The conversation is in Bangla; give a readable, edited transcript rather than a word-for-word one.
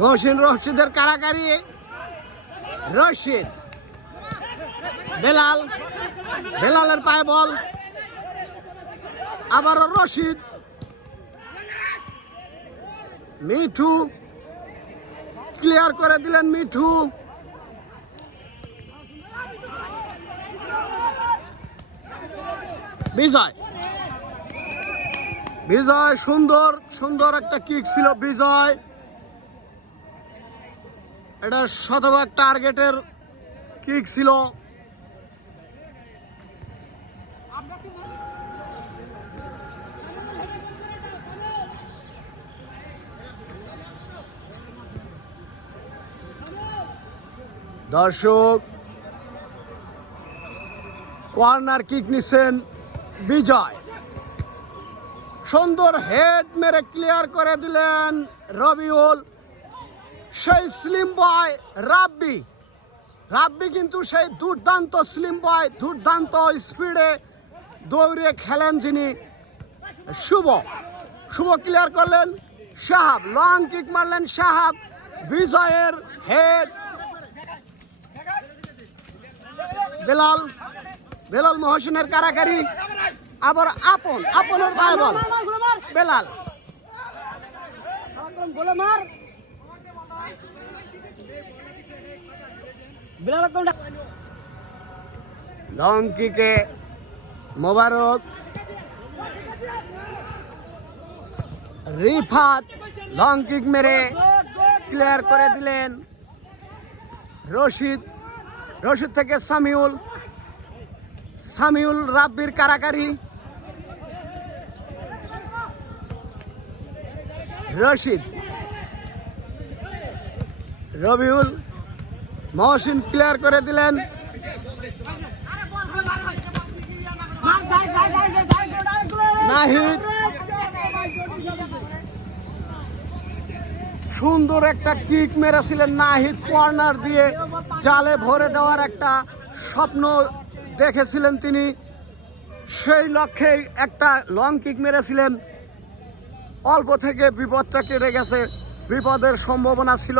মহসিন রশিদের কারাকারি। রশিদ, বেলাল, বেলালের পায়ে বল, আবারও রশিদ, মিঠু ক্লিয়ার করে দিলেন। মিঠু বিজয়, বিজয় সুন্দর সুন্দর একটা কিক ছিল। বিজয়, এটা শতভাগ টার্গেটের কিক ছিল। দর্শক, কর্নার কিক নিছেন বিজয়, সুন্দর হেড মেরে ক্লিয়ার করে দিলেন রবিউল। সেই স্লিম বয় রাব্বি, রাব্বি কিন্তু সেই দুর্দান্ত স্লিম বয়, দুর্দান্ত স্পিডে দৌড়ে খেলেন যিনি। শুভ, শুভ ক্লিয়ার করলেন। শাহাব লং কিক মারলেন। শাহাব, বিজয়ের হেড। বেলাল, বেলাল মহসিনের কারাকারি, আবার আপন, আপনের পায়ে বল। বেলাল লং কিকে মোবারক। রিফাত লং কিক মেরে ক্লিয়ার করে দিলেন। রশিদ, রশিদ থেকে সামিউল, সামিউল রাব্বির কারাকারি। রশিদ, রবিউল, মহসিন ক্লিয়ার করে দিলেন। নাহিদ সুন্দর একটা কিক মেরেছিলেন। নাহিদ কর্নার দিয়ে জালে ভরে দেওয়ার একটা স্বপ্ন দেখেছিলেন তিনি, সেই লক্ষ্যে একটা লং কিক মেরেছিলেন। অল্প থেকে বিপদটা কেটে গেছে, বিপদের সম্ভাবনা ছিল।